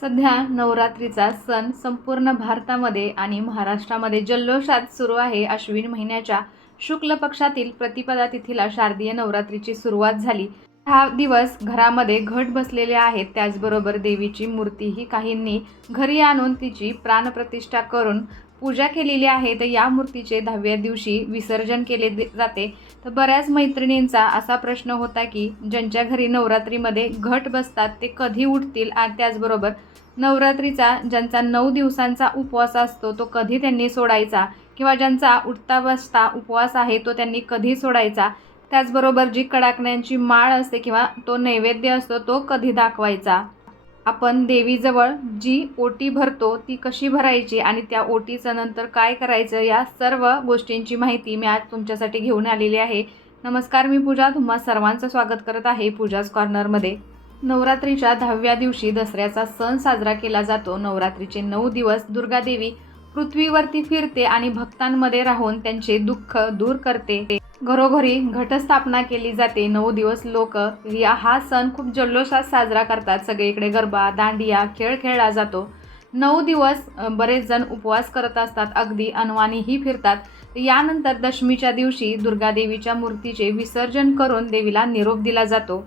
सध्या नवरात्रीचा सण संपूर्ण भारतामध्ये आणि महाराष्ट्रामध्ये जल्लोषात सुरू आहे. अश्विन महिन्याच्या शुक्ल पक्षातील प्रतिपदा तिथीला शारदीय नवरात्रीची सुरुवात झाली. हा दिवस घरामध्ये घट बसलेले आहेत. त्याचबरोबर देवीची मूर्तीही काहींनी घरी आणून तिची प्राणप्रतिष्ठा करून पूजा केलेली आहे. तर या मूर्तीचे 10व्या दिवशी विसर्जन केले जाते. तर बऱ्याच मैत्रिणींचा असा प्रश्न होता की ज्यांच्या घरी नवरात्रीमध्ये घट बसतात ते कधी उठतील आणि त्याचबरोबर नवरात्रीचा ज्यांचा 9 दिवसांचा उपवास असतो तो कधी त्यांनी सोडायचा किंवा ज्यांचा उठता बसता उपवास आहे तो त्यांनी कधी सोडायचा, त्याचबरोबर जी कडाकण्यांची माळ असते किंवा तो नैवेद्य असतो तो कधी दाखवायचा, आपण देवीजवळ जी ओटी भरतो ती कशी भरायची आणि त्या ओटीचं नंतर काय करायचं, या सर्व गोष्टींची माहिती मी आज तुमच्यासाठी घेऊन आलेली आहे. नमस्कार, मी पूजा. तुम्हा सर्वांचं स्वागत करत आहे पूजाज कॉर्नरमध्ये. नवरात्रीच्या 10व्या दिवशी दसऱ्याचा सण साजरा केला जातो. नवरात्रीचे 9 दिवस दुर्गादेवी पृथ्वीवरती फिरते आणि भक्तांमध्ये राहून त्यांचे दुःख दूर करते. घरोघरी घटस्थापना केली जाते. 9 दिवस लोक हा सण खूप जल्लोषात साजरा करतात. सगळीकडे गरबा, दांडिया खेळ खेळला जातो. 9 दिवस बरेच जण उपवास करत असतात, अगदी अनवाणीही फिरतात. यानंतर दशमीच्या दिवशी दुर्गादेवीच्या मूर्तीचे विसर्जन करून देवीला निरोप दिला जातो.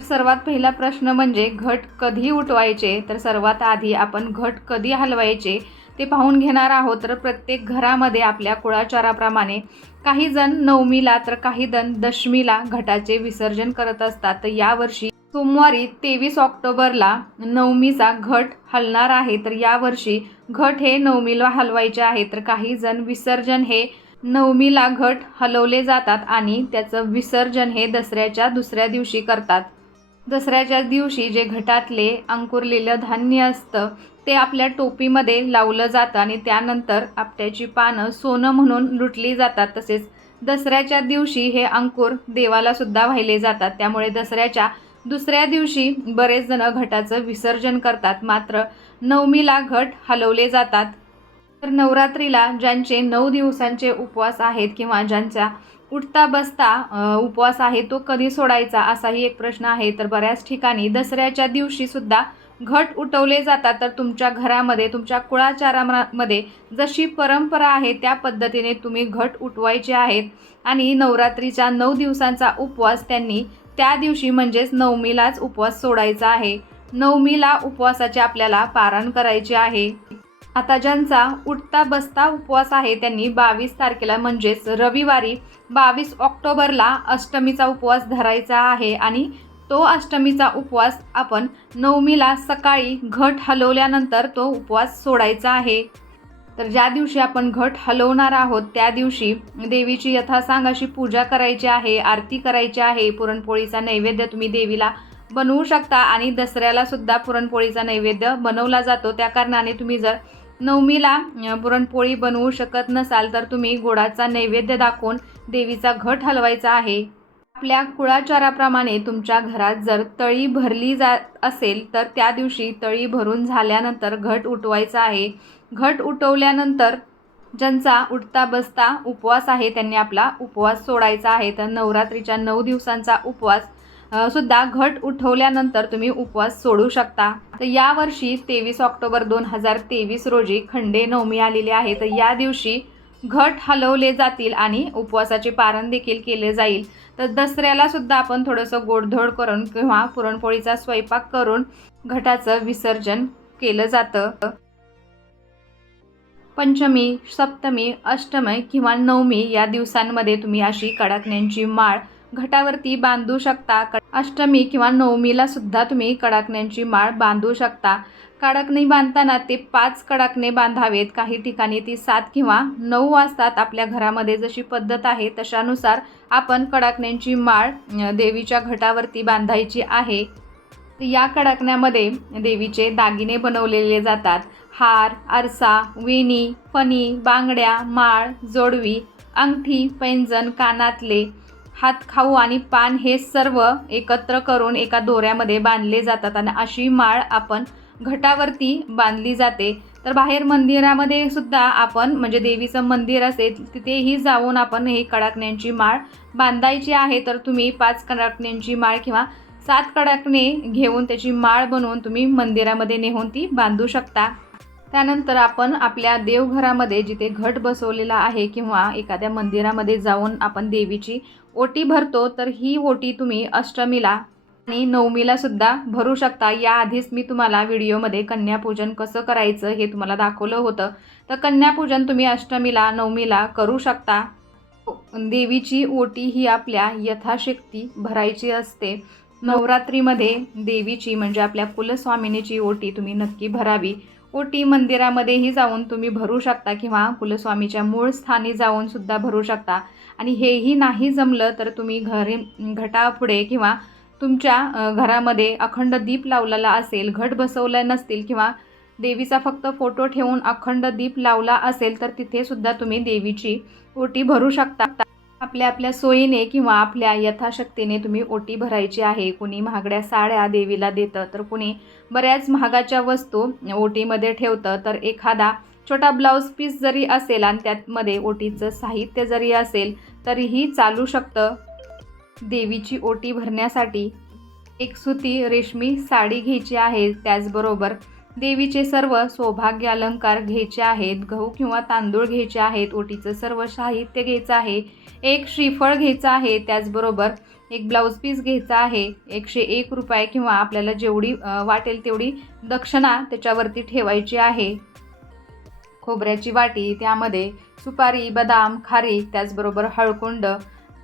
सर्वात पहिला प्रश्न म्हणजे घट कधी उठवायचे. तर सर्वात आधी आपण घट कधी हलवायचे ते पाहून घेणार आहोत. तर प्रत्येक घरामध्ये आपल्या कुळाचाराप्रमाणे काही जण नवमीला तर काही जण दशमीला घटाचे विसर्जन करत असतात. तर यावर्षी सोमवारी 23 ऑक्टोबरला नवमीचा घट हलणार आहे. तर यावर्षी घट हे नवमीला हलवायचे आहे. तर काही जण विसर्जन हे नवमीला घट हलवले जातात आणि त्याचं विसर्जन हे दसऱ्याच्या दुसऱ्या दिवशी करतात. दसऱ्याच्या दिवशी जे घटातले अंकुरलेलं धान्य असतं ते आपल्या टोपीमध्ये लावलं जातं आणि त्यानंतर आपट्याची पानं सोनं म्हणून लुटली जातात. तसेच दसऱ्याच्या दिवशी हे अंकुर देवाला सुद्धा वाहिले जातात. त्यामुळे दसऱ्याच्या दुसऱ्या दिवशी बरेच जण घटाचं विसर्जन करतात, मात्र नवमीला घट हलवले जातात. तर नवरात्रीला ज्यांचे 9 दिवसांचे उपवास आहेत किंवा ज्यांचा उठता बसता उपवास आहे तो कधी सोडायचा, असाही एक प्रश्न आहे. तर बऱ्याच ठिकाणी दसऱ्याच्या दिवशी सुद्धा घट उठवले जातात. तर तुमच्या घरामध्ये तुमच्या कुळाचारामध्ये जशी परंपरा आहे त्या पद्धतीने तुम्ही घट उठवायचे आहेत आणि नवरात्रीच्या 9 दिवसांचा उपवास त्यांनी त्या दिवशी म्हणजेच नवमीलाच उपवास सोडायचा आहे. नवमीला उपवासाचे आपल्याला पारण करायचे आहे. आता ज्यांचा उठता बसता उपवास आहे त्यांनी 22 तारखेला म्हणजेच रविवारी 22 ऑक्टोबरला अष्टमीचा उपवास धरायचा आहे आणि तो अष्टमीचा उपवास आपण नवमीला सकाळी घट हलवल्यानंतर तो उपवास सोडायचा आहे. तर ज्या दिवशी आपण घट हलवणार आहोत त्या दिवशी देवीची यथासांग अशी पूजा करायची आहे, आरती करायची आहे. पुरणपोळीचा नैवेद्य तुम्ही देवीला बनवू शकता आणि दसऱ्याला सुद्धा पुरणपोळीचा नैवेद्य बनवला जातो. त्या कारणाने तुम्ही जर नवमीला पुरणपोळी बनवू शकत नसाल तर तुम्ही गोडाचा नैवेद्य दाखवून देवीचा घट हलवायचा आहे. आपल्या कुळाचाराप्रमाणे तुमच्या घरात जर तळी भरली जात असेल तर त्या दिवशी तळी भरून झाल्यानंतर घट उठवायचा आहे. घट उठवल्यानंतर ज्यांचा उठता बसता उपवास आहे त्यांनी आपला उपवास सोडायचा आहे. तर नवरात्रीच्या 9 दिवसांचा उपवास सुद्धा घट उठवल्यानंतर तुम्ही उपवास सोडू शकता. तर यावर्षी 23 ऑक्टोबर 2023 रोजी खंडे नवमी आलेली आहे. तर या दिवशी घट हलवले जातील आणि उपवासाचे पारण देखील केले जाईल. तर दसऱ्याला सुद्धा आपण थोडंसं गोडधोड करून किंवा पुरणपोळीचा स्वयंपाक करून घटाचं विसर्जन केलं जातं. पंचमी, सप्तमी, अष्टमी किंवा नवमी या दिवसांमध्ये तुम्ही अशी कडाकण्यांची माळ घटावरती बांधू शकता. अष्टमी किंवा नवमीला सुद्धा तुम्ही कडाकण्यांची माळ बांधू शकता. कडाकणी बांधताना ते 5 कडाकणे बांधावेत. काही ठिकाणी ती 7 किंवा 9 वाजतात. आपल्या घरामध्ये जशी पद्धत आहे तशानुसार आपण कडाकण्यांची माळ देवीच्या घटावरती बांधायची आहे. या कडाकण्यामध्ये देवीचे दागिने बनवलेले जातात. हार, आरसा, वेणी, फणी, बांगड्या, माळ, जोडवी, अंगठी, पैंजण, कानातले, हातखाऊ आणि पान हे सर्व एकत्र करून एका दोऱ्यामध्ये बांधले जातात आणि अशी माळ आपण घटावरती बांधली जाते. तर बाहेर मंदिरामध्ये सुद्धा आपण म्हणजे देवीचं मंदिर असेल तिथेही जाऊन आपण हे कडाकण्यांची माळ बांधायची आहे. तर तुम्ही 5 कडाकण्यांची माळ किंवा 7 कडाकणे घेऊन त्याची माळ बनवून तुम्ही मंदिरामध्ये नेऊन ती बांधू शकता। त्यानंतर आपण आपल्या देवघरामध्ये जिथे घट बसवलेला आहे किंवा एखाद्या मंदिरामध्ये जाऊन आपण देवीची ओटी भरतो, तर ही ओटी तुम्ही अष्टमीला आणि नवमीला सुद्धा भरू शकता। याआधीच मी तुम्हाला व्हिडिओमध्ये कन्यापूजन कसं करायचं हे तुम्हाला दाखवलं होतं, तर कन्यापूजन तुम्ही अष्टमीला नवमीला करू शकता। देवीची ओटी ही आपल्या यथाशक्ती भरायची असते। नवरात्रीमध्ये देवीची म्हणजे आपल्या कुलस्वामिनीची ओटी तुम्ही नक्की भरावी। ओटी मंदिरामध्येही जाऊन तुम्ही भरू शकता किंवा कुलस्वामीच्या मूळ स्थानी जाऊन सुद्धा भरू शकता। आणि हेही नाही जमलं तर तुम्ही घटापुढे किंवा तुमच्या घरामध्ये अखंड दीप लावलेला असेल, घट बसवला नसतील किंवा देवीचा फक्त फोटो ठेवून अखंड दीप लावला असेल, तर तिथे सुद्धा तुम्ही देवीची ओटी भरू शकता। आपल्या आपल्या सोयीने किंवा आपल्या यथाशक्तीने तुम्ही ओटी भरायची आहे। कुणी महागड्या साड्या देवीला देतं, तर कुणी बऱ्याच महागाच्या वस्तू ओटीमध्ये ठेवतं, तर एखादा छोटा ब्लाऊज पीस जरी असेल आणि त्यामध्ये ओटीचं साहित्य जरी असेल तरीही चालू शकतं। देवीची ओटी भरण्यासाठी एक सुती रेशमी साडी घ्यायची आहे। त्याचबरोबर देवीचे सर्व सौभाग्य अलंकार घ्यायचे आहेत, गहू किंवा तांदूळ घ्यायचे आहेत, ओटीचं सर्व साहित्य घ्यायचं आहे, एक श्रीफळ घ्यायचं आहे, त्याचबरोबर एक ब्लाऊज पीस घ्यायचा आहे, 101 रुपये किंवा आपल्याला जेवढी वाटेल तेवढी दक्षिणा त्याच्यावरती ठेवायची आहे। खोबऱ्याची वाटी, त्यामध्ये सुपारी, बदाम, खारीक, त्याचबरोबर हळकुंड,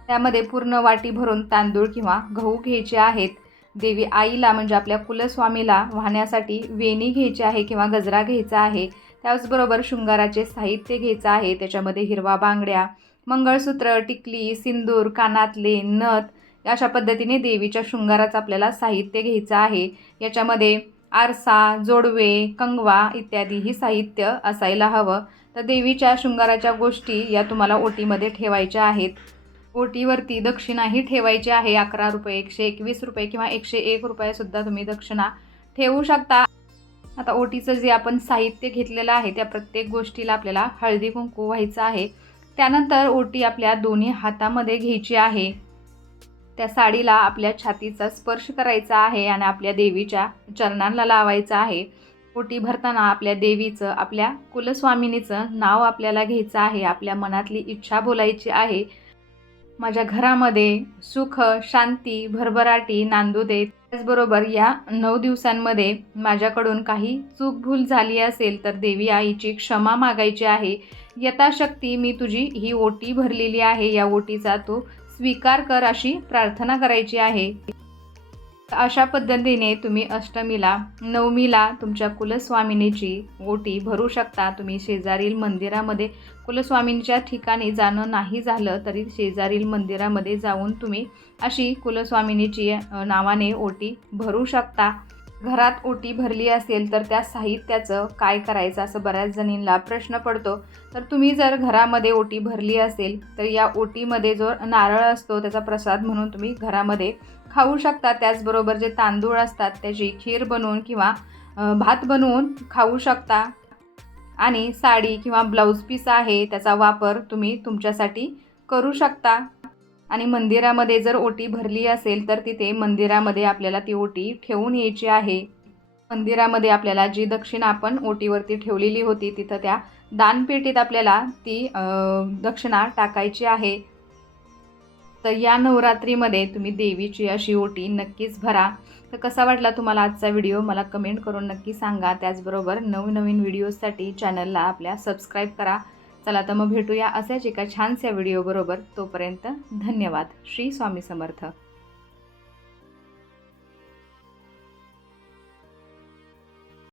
त्यामध्ये पूर्ण वाटी भरून तांदूळ किंवा गहू घ्यायचे आहेत। देवी आईला म्हणजे आपल्या कुलस्वामीला वाहण्यासाठी वेणी घ्यायची आहे किंवा गजरा घ्यायचा आहे। त्याचबरोबर शृंगाराचे साहित्य घ्यायचं आहे, त्याच्यामध्ये हिरवा बांगड्या, मंगळसूत्र, टिकली, सिंदूर, कानातले, नथ, अशा पद्धतीने देवीच्या शृंगाराचं आपल्याला साहित्य घ्यायचं आहे। याच्यामध्ये आरसा, जोडवे, कंगवा इत्यादीही साहित्य असायला हवं। तर देवीच्या शृंगाराच्या गोष्टी या तुम्हाला ओटीमध्ये ठेवायच्या आहेत। ओटीवरती दक्षिणाही ठेवायची आहे, 11 रुपये, 121 रुपये किंवा 101 रुपयेसुद्धा तुम्ही दक्षिणा ठेवू शकता। आता ओटीचं जे आपण साहित्य घेतलेलं आहे त्या प्रत्येक गोष्टीला आपल्याला हळदी कुंकू व्हायचं आहे। त्यानंतर ओटी आपल्या दोन्ही हातामध्ये घ्यायची आहे, त्या साडीला आपल्या छातीचा स्पर्श करायचा आहे आणि आपल्या देवीच्या चरणांना लावायचा आहे। ओटी भरताना आपल्या देवीचं, आपल्या कुलस्वामिनीचं नाव आपल्याला घ्यायचं आहे, आपल्या मनातली इच्छा बोलायची आहे। माझ्या घरामध्ये सुख, शांती, भरभराटी नांदू दे। त्याचबरोबर या 9 दिवसांमध्ये माझ्याकडून काही चूकभूल झाली असेल तर देवी आईची क्षमा मागायची आहे। यथाशक्ती मी तुझी ही ओटी भरलेली आहे, या ओटीचा तू स्वीकार कर अशी प्रार्थना करायची आहे। अशा पद्धतीने तुम्ही अष्टमीला, नवमीला तुमच्या कुलस्वामिनीची ओटी भरू शकता। तुम्ही शेजारील मंदिरामध्ये, कुलस्वामिनीच्या ठिकाणी जाणं नाही झालं तरी शेजारील मंदिरामध्ये जाऊन तुम्ही अशी कुलस्वामिनीची नावाने ओटी भरू शकता। घरात ओटी भरली असेल तर त्या साहित्याचं काय करायचं असं बऱ्याच जणींना प्रश्न पडतो। तर तुम्ही जर घरामध्ये ओटी भरली असेल तर या ओटीमध्ये जो नारळ असतो त्याचा प्रसाद म्हणून तुम्ही घरामध्ये खाऊ शकता। त्याचबरोबर जे तांदूळ असतात त्याची खीर बनवून किंवा भात बनवून खाऊ शकता। आणि साडी किंवा ब्लाऊज पीस आहे त्याचा वापर तुम्ही तुमच्यासाठी करू शकता। आणि मंदिरामध्ये जर ओटी भरली असेल तर तिथे मंदिरामध्ये आपल्याला ती ओटी ठेवून यायची आहे। मंदिरामध्ये आपल्याला जी दक्षिणा आपण ओटीवरती ठेवलेली होती तिथं त्या दानपेटीत आपल्याला ती दक्षिणा टाकायची आहे। तर या नवरात्रीमध्ये तुम्ही देवीची अशी ओटी नक्कीच भरा। तर कसा वाटला तुम्हाला आजचा व्हिडिओ मला कमेंट करून नक्की सांगा। त्याचबरोबर नवनवीन व्हिडिओसाठी चॅनलला आपल्या सबस्क्राईब करा। चला तर मग भेटूया अशाच एका छानशा व्हिडिओबरोबर। तोपर्यंत धन्यवाद। श्री स्वामी समर्थ।